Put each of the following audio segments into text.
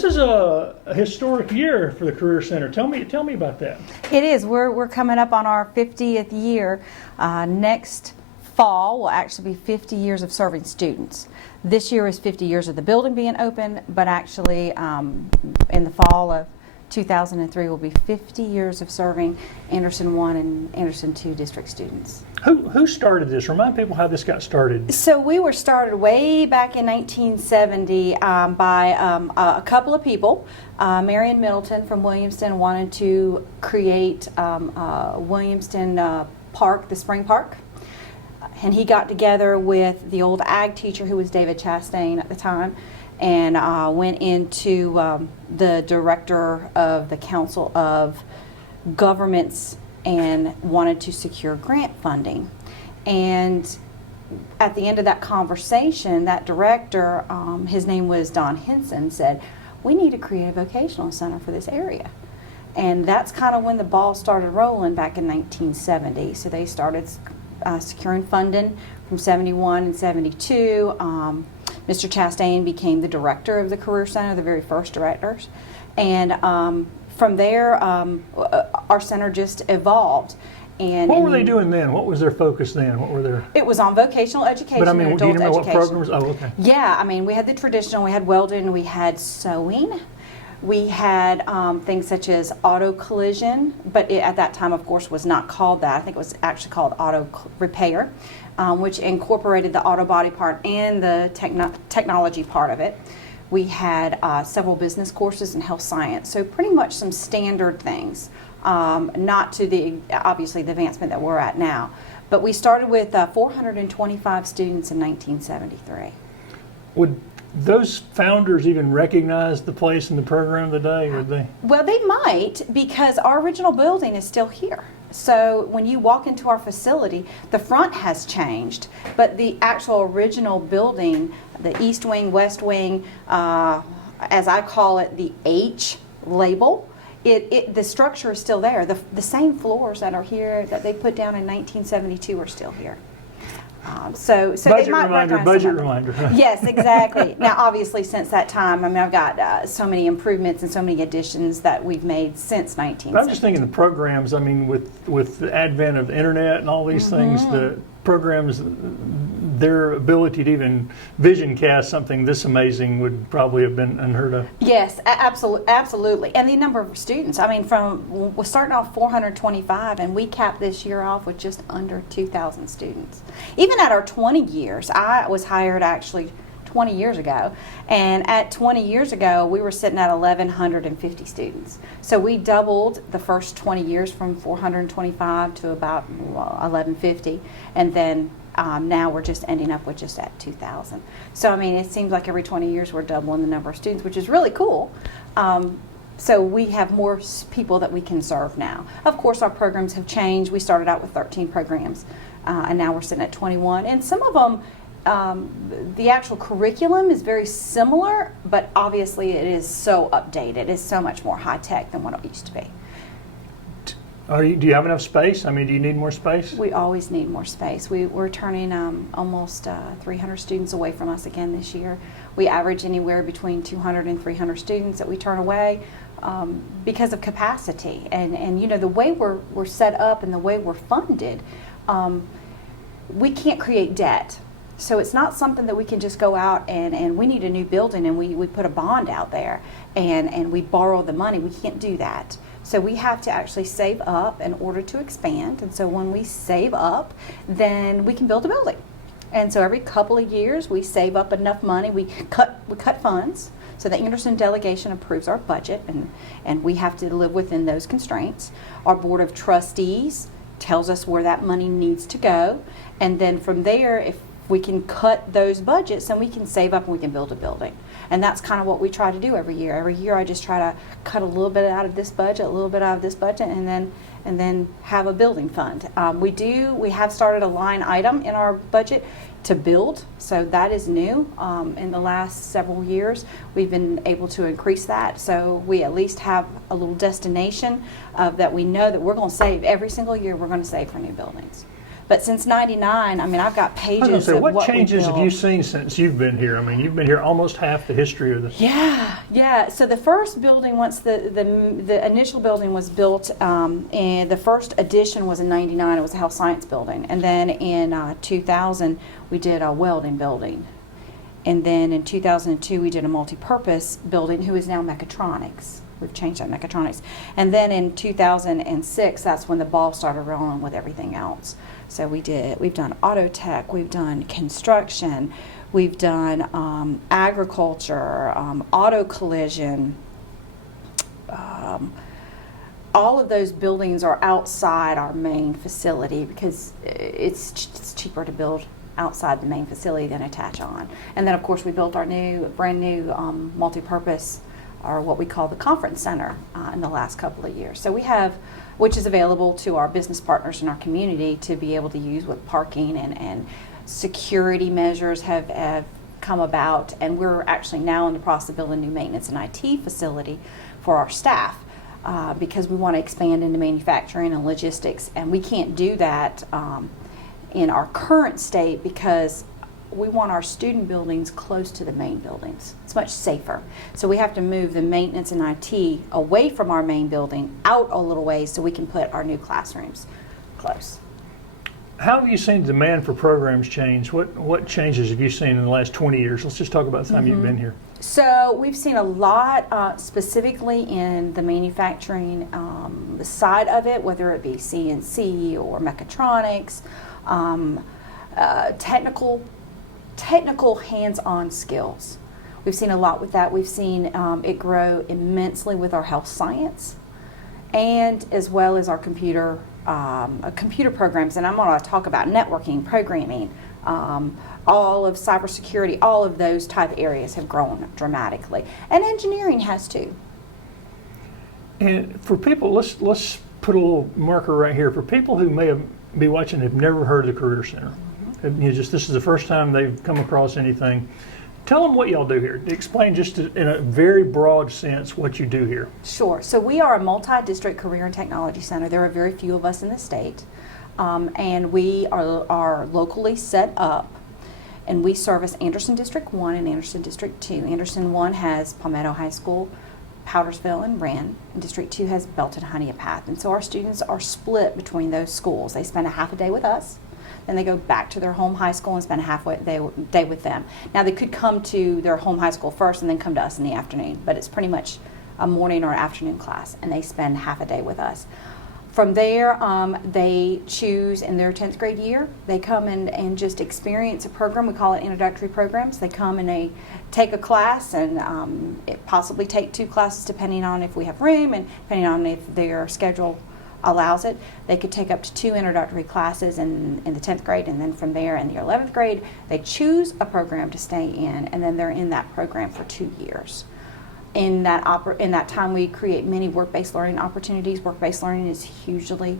this is a historic year for the Career Center. Tell me about that. It is. We're coming up on our 50th year. Next fall will actually be 50 years of serving students. This year is 50 years of the building being open, but actually in the fall of 2003 will be 50 years of serving Anderson 1 and Anderson 2 district students. Who started this? Remind people how this got started. So we were started way back in 1970 by a couple of people. Marion Middleton from Williamston wanted to create Williamston Park, the Spring Park. And he got together with the old ag teacher who was David Chastain at the time, and went into the director of the Council of Governments and wanted to secure grant funding. And at the end of that conversation, that director, his name was Don Henson, said, we need to create a vocational center for this area. And that's kind of when the ball started rolling back in 1970. So they started securing funding from 71 and 72. Mr. Chastain became the director of the Career Center, the very first directors. And from there, our center just evolved. And what were they doing then? What was their focus then? What were their? It was on vocational education. But I mean, and do you adult remember education. what programs? Oh, okay. Yeah, I mean, we had the traditional, we had welding, we had sewing. We had things such as auto collision, but it, at that time, of course, was not called that. I think it was actually called auto repair, which incorporated the auto body part and the technology part of it. We had several business courses in health science, so pretty much some standard things, not to the, obviously, the advancement that we're at now. But we started with 425 students in 1973. Would those founders even recognize the place and the program today, would they? Well, they might, because our original building is still here. So when you walk into our facility, the front has changed, but the actual original building, the east wing, west wing, as I call it, the H label, the structure is still there. The same floors that are here that they put down in 1972 are still here. So budget they might reminder, budget reminder. Yes, exactly. Now, obviously, since that time, I mean, I've got so many improvements and so many additions that we've made since 1970. But I'm just thinking the programs. I mean, with the advent of the internet and all these things, the programs, their ability to even vision cast something this amazing would probably have been unheard of. Yes, absolutely. And the number of students. I mean, we're starting off 425, and we capped this year off with just under 2,000 students. Even at our 20 years, I was hired actually 20 years ago, and at 20 years ago, we were sitting at 1,150 students. So we doubled the first 20 years from 425 to about 1,150, and then now we're just ending up with just at 2,000. So I mean, it seems like every 20 years we're doubling the number of students, which is really cool. So we have more people that we can serve now. Of course, our programs have changed. We started out with 13 programs, and now we're sitting at 21. And some of them, the actual curriculum is very similar, but obviously it is so updated. It's so much more high-tech than what it used to be. Do you have enough space? I mean, do you need more space? We always need more space. We're turning almost 300 students away from us again this year. We average anywhere between 200 and 300 students that we turn away because of capacity. And you know, the way we're set up and the way we're funded, we can't create debt. So it's not something that we can just go out and we need a new building and we put a bond out there and we borrow the money. We can't do that. So we have to actually save up in order to expand. And so when we save up, then we can build a building. And so every couple of years we save up enough money. We cut funds. So the Anderson delegation approves our budget, and we have to live within those constraints. Our board of trustees tells us where that money needs to go. And then from there, if we can cut those budgets, then we can save up and we can build a building. And that's kind of what we try to do every year. Every year I just try to cut a little bit out of this budget, a little bit out of this budget, and then have a building fund. We have started a line item in our budget to build, so that is new. In the last several years, we've been able to increase that, so we at least have a little destination that we know that we're going to save every single year. We're going to save for new buildings. But since '99, I mean, I've got I was pages going to say, of what what we changes have built. you seen since you've been here? I mean, you've been here almost half the history of the. Yeah. So the first building, once the initial building was built, and the first addition was in '99. It was a health science building, and then in 2000 we did a welding building, and then in 2002 we did a multi-purpose building, who is now mechatronics. We've changed that mechatronics, and then in 2006 that's when the ball started rolling with everything else. So we've done auto tech, we've done construction, we've done agriculture, auto collision. All of those buildings are outside our main facility because it's cheaper to build outside the main facility than attach on. And then of course we built our brand new multi-purpose, or what we call the conference center, in the last couple of years. So we have, which is available to our business partners in our community to be able to use with parking, and security measures have come about, and we're actually now in the process of building a new maintenance and IT facility for our staff, because we want to expand into manufacturing and logistics, and we can't do that in our current state because we want our student buildings close to the main buildings. It's much safer. So we have to move the maintenance and IT away from our main building out a little ways so we can put our new classrooms close. How have you seen demand for programs change? What changes have you seen in the last 20 years? Let's just talk about the time you've been here. So we've seen a lot, specifically in the manufacturing side of it, whether it be CNC or mechatronics, technical hands-on skills. We've seen a lot with that. We've seen it grow immensely with our health science, and as well as our computer programs. And I'm going to talk about networking, programming, all of cybersecurity. All of those type areas have grown dramatically, and engineering has too. And for people, let's put a little marker right here. For people who may be watching, have never heard of the Career Center. This is the first time they've come across anything. Tell them what y'all do here. Explain just in a very broad sense what you do here. Sure. So we are a multi-district career and technology center. There are very few of us in the state, and we are locally set up, and we service Anderson District 1 and Anderson District 2. Anderson 1 has Palmetto High School, Powdersville, and Wren, and District 2 has Belton, Honea-Path. And so our students are split between those schools. They spend a half a day with us, then they go back to their home high school and spend a half day with them. Now they could come to their home high school first and then come to us in the afternoon, but it's pretty much a morning or afternoon class, and they spend half a day with us. From there, they choose in their 10th grade year, they come and just experience a program. We call it introductory programs. They come and they take a class, and possibly take 2 classes depending on if we have room and depending on if their schedule allows it. They could take up to 2 introductory classes in the 10th grade, and then from there in the 11th grade, they choose a program to stay in, and then they're in that program for 2 years. In that time, we create many work-based learning opportunities. Work-based learning is hugely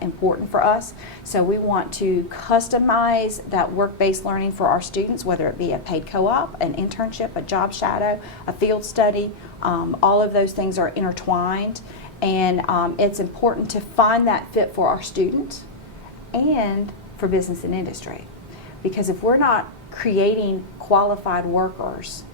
important for us. So we want to customize that work-based learning for our students, whether it be a paid co-op, an internship, a job shadow, a field study. All of those things are intertwined, and it's important to find that fit for our student and for business and industry. Because if we're not creating qualified workers,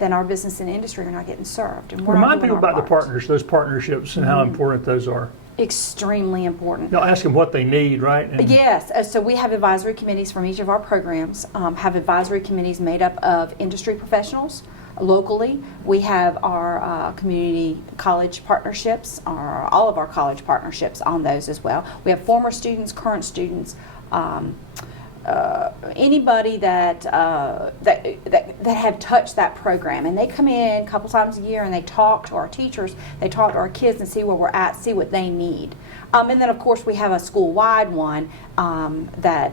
then our business and industry are not getting served. And we're Remind not doing people about our the part. partners, those partnerships, and how important those are. Extremely important. Y'all ask them what they need, right? And Yes, so we have advisory committees from each of our programs, have advisory committees made up of industry professionals. Locally, we have our community college partnerships, all of our college partnerships on those as well. We have former students, current students, anybody that have touched that program, and they come in a couple times a year and they talk to our teachers, they talk to our kids and see where we're at, see what they need. And then of course we have a school-wide one that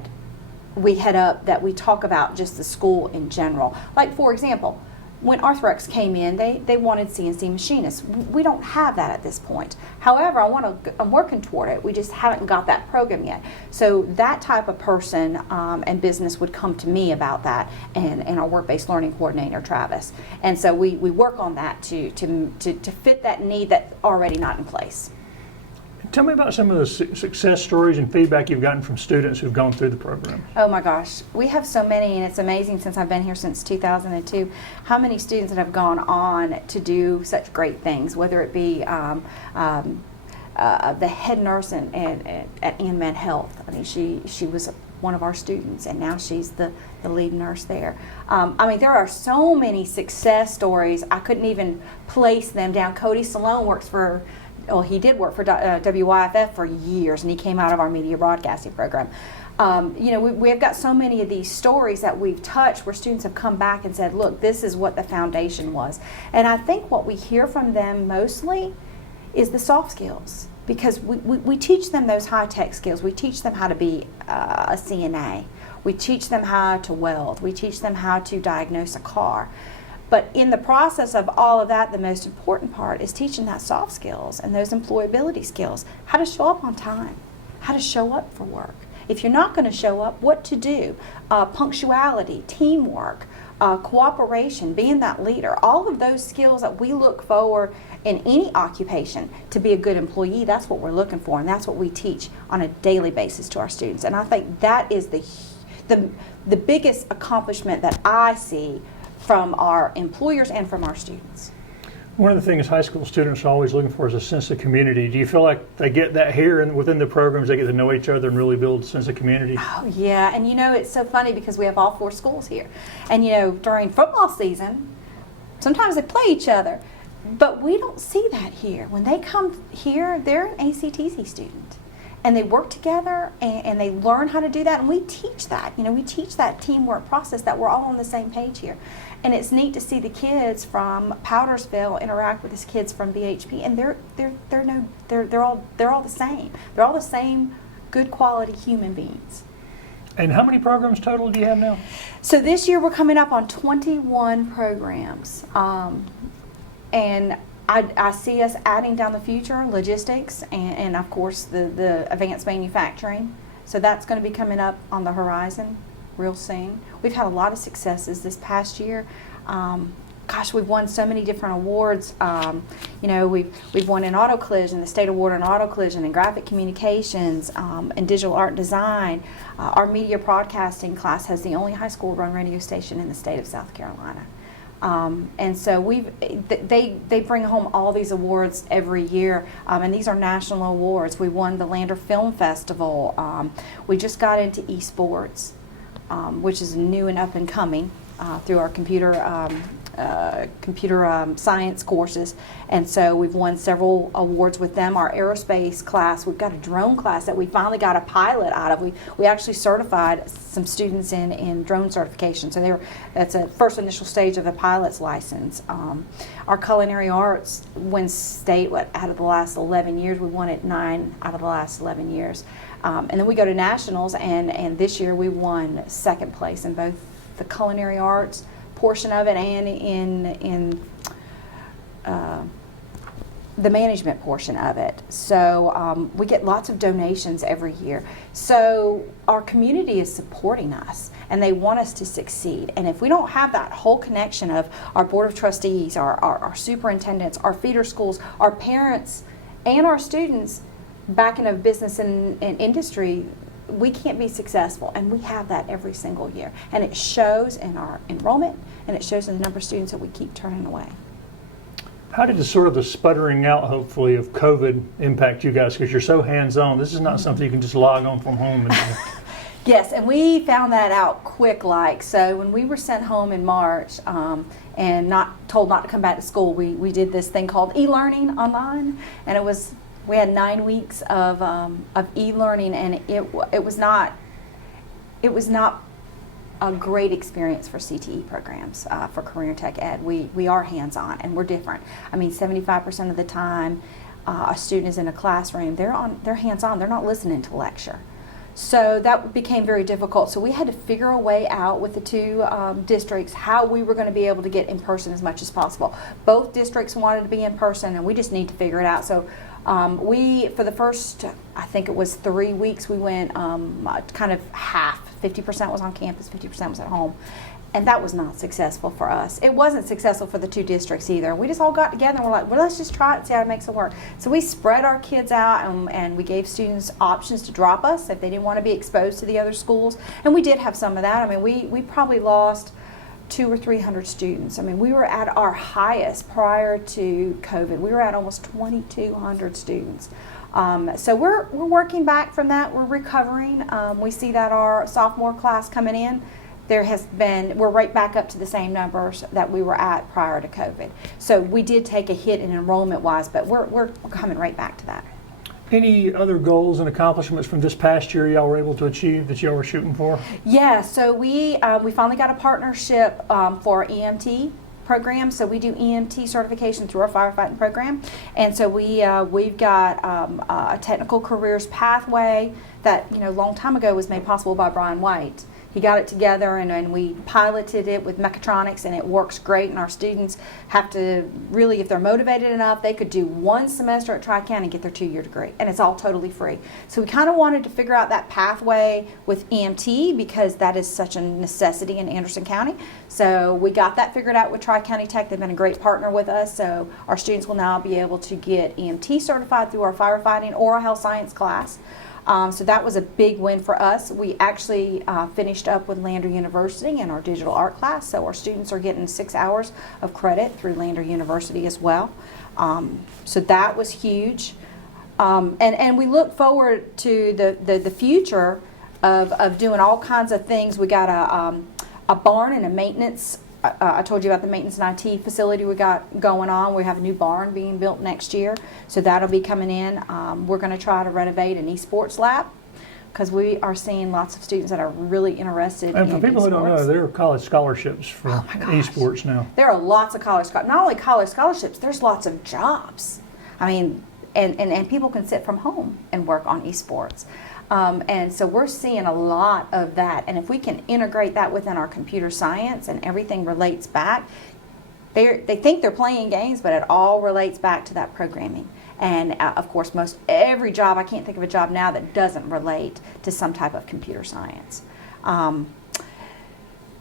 we head up, that we talk about just the school in general. Like for example, when Arthrex came in, they wanted CNC machinists. We don't have that at this point. However, I'm working toward it. We just haven't got that program yet. So that type of person and business would come to me about that, and our work-based learning coordinator, Travis. And so we work on that to fit that need that's already not in place. Tell me about some of the success stories and feedback you've gotten from students who've gone through the program. Oh my gosh, we have so many, and it's amazing since I've been here since 2002, how many students that have gone on to do such great things, whether it be the head nurse at AnMed Health. I mean, she was one of our students, and now she's the lead nurse there. I mean, there are so many success stories. I couldn't even place them down. Cody Salone works for, well, he did work for WYFF for years, and he came out of our media broadcasting program. You know, we've got so many of these stories that we've touched where students have come back and said, look, this is what the foundation was. And I think what we hear from them mostly is the soft skills, because we teach them those high-tech skills. We teach them how to be a CNA. We teach them how to weld. We teach them how to diagnose a car. But in the process of all of that, the most important part is teaching that soft skills and those employability skills, how to show up on time, how to show up for work. If you're not going to show up, what to do, punctuality, teamwork, cooperation, being that leader, all of those skills that we look for in any occupation to be a good employee. That's what we're looking for, and that's what we teach on a daily basis to our students. And I think that is the biggest accomplishment that I see from our employers and from our students. One of the things high school students are always looking for is a sense of community. Do you feel like they get that here and within the programs, they get to know each other and really build a sense of community? Oh, yeah. And you know, it's so funny because we have all 4 schools here. And you know, during football season, sometimes they play each other. But we don't see that here. When they come here, they're an ACTC student. And they work together and they learn how to do that. And we teach that. You know, we teach that teamwork process, that we're all on the same page here. And it's neat to see the kids from Powdersville interact with the kids from BHP, and they're all the same. They're all the same good quality human beings. And how many programs total do you have now? So this year we're coming up on 21 programs, and I see us adding down the future logistics and of course the advanced manufacturing. So that's going to be coming up on the horizon real soon. We've had a lot of successes this past year. Gosh, we've won so many different awards. You know, we've won an auto collision, the state award in auto collision, and graphic communications, and digital art and design. Our media broadcasting class has the only high school run radio station in the state of South Carolina. And so they bring home all these awards every year, and these are national awards. We won the Lander Film Festival. We just got into esports, which is new and up and coming through our computer science courses, and so we've won several awards with them. Our aerospace class, we've got a drone class that we finally got a pilot out of. We actually certified some students in drone certification, so that's a first initial stage of the pilot's license. Our culinary arts wins state out of the last 11 years. We won it 9 out of the last 11 years. And then we go to nationals, and this year we won 2nd place in both the culinary arts portion of it and in the management portion of it. So we get lots of donations every year. So our community is supporting us, and they want us to succeed. And if we don't have that whole connection of our board of trustees, our superintendents, our feeder schools, our parents, and our students backing of business and industry, we can't be successful, and we have that every single year. And it shows in our enrollment, and it shows in the number of students that we keep turning away. How did the sputtering out, hopefully, of COVID impact you guys? Because you're so hands-on. This is not something you can just log on from home and do. Yes, and we found that out quick. So when we were sent home in March and told not to come back to school, we did this thing called e-learning online, and we had 9 weeks of e-learning, and it was not a great experience for CTE programs, for career tech ed. We are hands-on, and we're different. I mean, 75% of the time a student is in a classroom, they're hands-on, they're not listening to lecture. So that became very difficult. So we had to figure a way out with the 2 districts how we were going to be able to get in person as much as possible. Both districts wanted to be in person, and we just need to figure it out. So We, for the first, I think it was 3 weeks, we went kind of half. 50% was on campus, 50% was at home. And that was not successful for us. It wasn't successful for the 2 districts either. We just all got together and we're like, well, let's just try it and see how it makes it work. So we spread our kids out, and we gave students options to drop us if they didn't want to be exposed to the other schools. And we did have some of that. I mean, we probably lost 200 or 300 students. I mean, we were at our highest prior to COVID. We were at almost 2,200 students. So we're working back from that. We're recovering. We see that our sophomore class coming in, we're right back up to the same numbers that we were at prior to COVID. So we did take a hit in enrollment wise, but we're coming right back to that. Any other goals and accomplishments from this past year y'all were able to achieve that y'all were shooting for? Yeah, so we finally got a partnership for EMT program. So we do EMT certification through our firefighting program, and so we've got a technical careers pathway that a long time ago was made possible by Brian White. He got it together, and we piloted it with mechatronics, and it works great. And our students have to really, if they're motivated enough, they could do 1 semester at Tri-County and get their 2-year degree, and it's all totally free. So we kind of wanted to figure out that pathway with EMT because that is such a necessity in Anderson County. So we got that figured out with Tri-County Tech. They've been a great partner with us. So our students will now be able to get EMT certified through our firefighting or health science class. So that was a big win for us. We actually finished up with Lander University in our digital art class, so our students are getting 6 hours of credit through Lander University as well. So that was huge. And we look forward to the future of doing all kinds of things. We got a barn and a maintenance. I told you about the maintenance and IT facility we got going on. We have a new barn being built next year, so that'll be coming in. We're going to try to renovate an esports lab because we are seeing lots of students that are really interested And for in people who esports. don't know, there are college scholarships for esports now. There are lots of college scholarships. Not only college scholarships, there's lots of jobs. I mean, and people can sit from home and work on esports. And so we're seeing a lot of that. And if we can integrate that within our computer science and everything relates back, they think they're playing games, but it all relates back to that programming. And of course, most every job, I can't think of a job now that doesn't relate to some type of computer science. And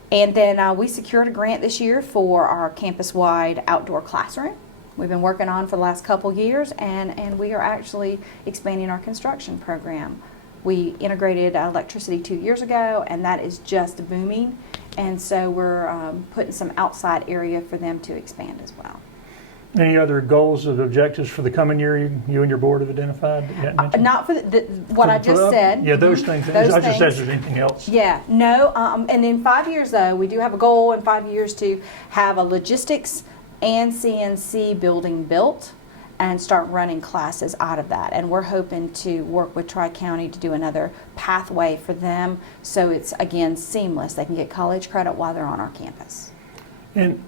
then we secured a grant this year for our campus-wide outdoor classroom. We've been working on for the last couple years, and we are actually expanding our construction program. We integrated electricity 2 years ago, and that is just booming. And so we're putting some outside area for them to expand as well. Any other goals or objectives for the coming year you and your board have identified? That you hadn't mentioned? Not for what I just said. Yeah, those things. Those I just said things. there's anything else. Yeah, no. And in 5 years, though, we do have a goal in 5 years to have a logistics and CNC building built and start running classes out of that. And we're hoping to work with Tri-County to do another pathway for them so it's, again, seamless. They can get college credit while they're on our campus. And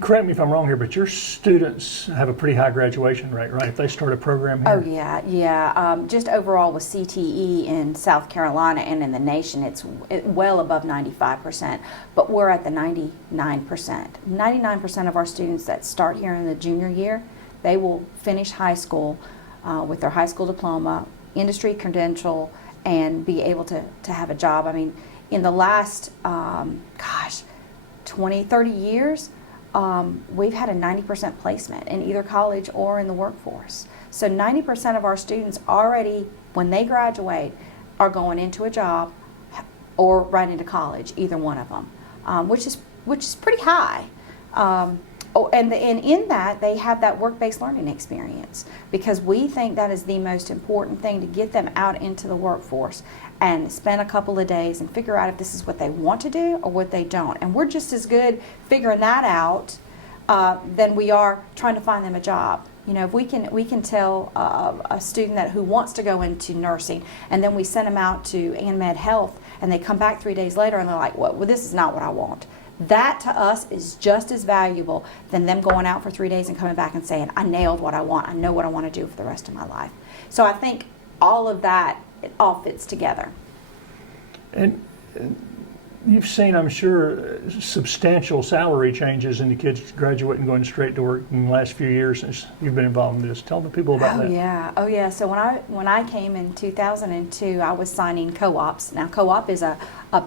correct me if I'm wrong here, but your students have a pretty high graduation rate, right? If they start a program here. Oh, yeah. Just overall with CTE in South Carolina and in the nation, it's well above 95%, but we're at the 99%. 99% of our students that start here in the junior year, they will finish high school with their high school diploma, industry credential, and be able to have a job. I mean, in the last, 20, 30 years, we've had a 90% placement in either college or in the workforce. So 90% of our students already, when they graduate, are going into a job or right into college, either one of them, which is pretty high. And in that, they have that work-based learning experience because we think that is the most important thing to get them out into the workforce and spend a couple of days and figure out if this is what they want to do or what they don't. And we're just as good figuring that out than we are trying to find them a job. You know, if we can tell a student who wants to go into nursing, and then we send them out to AnMed Health, and they come back 3 days later and they're like, well, this is not what I want. That to us is just as valuable than them going out for 3 days and coming back and saying, I nailed what I want. I know what I want to do for the rest of my life. So I think all of that, it all fits together. And You've seen, I'm sure, substantial salary changes in the kids graduating, going straight to work in the last few years since you've been involved in this. Tell the people about that. Oh yeah. So when I came in 2002, I was signing co-ops. Now co-op is a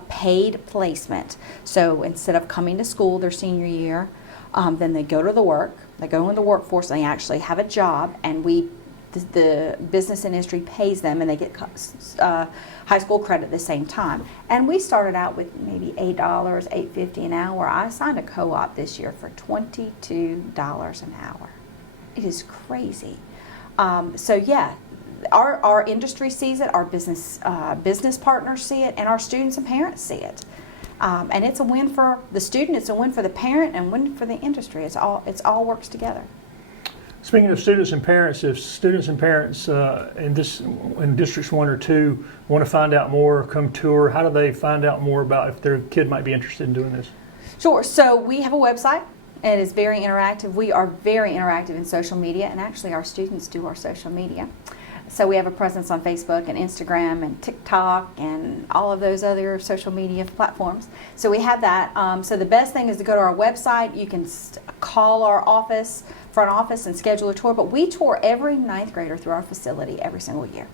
paid placement. So instead of coming to school their senior year, then they go to the work. They go in the workforce. And they actually have a job, and the business industry pays them, and they get high school credit at the same time. And we started out with maybe $8, $8.50 an hour. I signed a co-op this year for $22 an hour. It is crazy. So yeah, our industry sees it, our business partners see it, and our students and parents see it. And it's a win for the student, it's a win for the parent, and a win for the industry. It's all works together. Speaking of students and parents, if students and parents in districts 1 or 2 want to find out more, come tour, how do they find out more about if their kid might be interested in doing this? Sure. So we have a website. It is very interactive. We are very interactive in social media, and actually our students do our social media. So we have a presence on Facebook and Instagram and TikTok and all of those other social media platforms. So we have that. So the best thing is to go to our website. You can call our front office, and schedule a tour. But we tour every 9th grader through our facility every single year.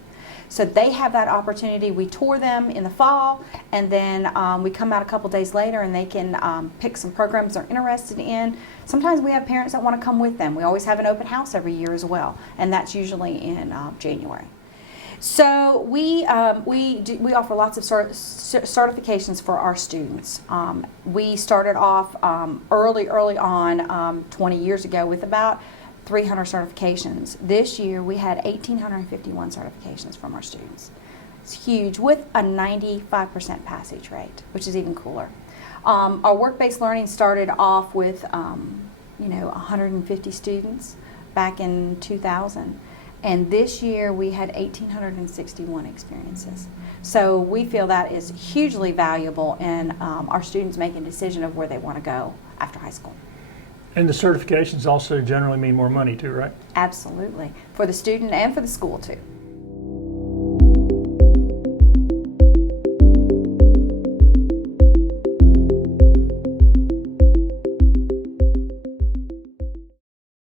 So they have that opportunity. We tour them in the fall, and then we come out a couple days later, and they can pick some programs they're interested in. Sometimes we have parents that want to come with them. We always have an open house every year as well, and that's usually in January. So we offer lots of certifications for our students. We started off early on 20 years ago with about 300 certifications. This year we had 1,851 certifications from our students. It's huge, with a 95% passage rate, which is even cooler. Our work-based learning started off with 150 students back in 2000. And this year we had 1,861 experiences. So we feel that is hugely valuable in our students making a decision of where they want to go after high school. And the certifications also generally mean more money too, right? Absolutely. For the student and for the school too.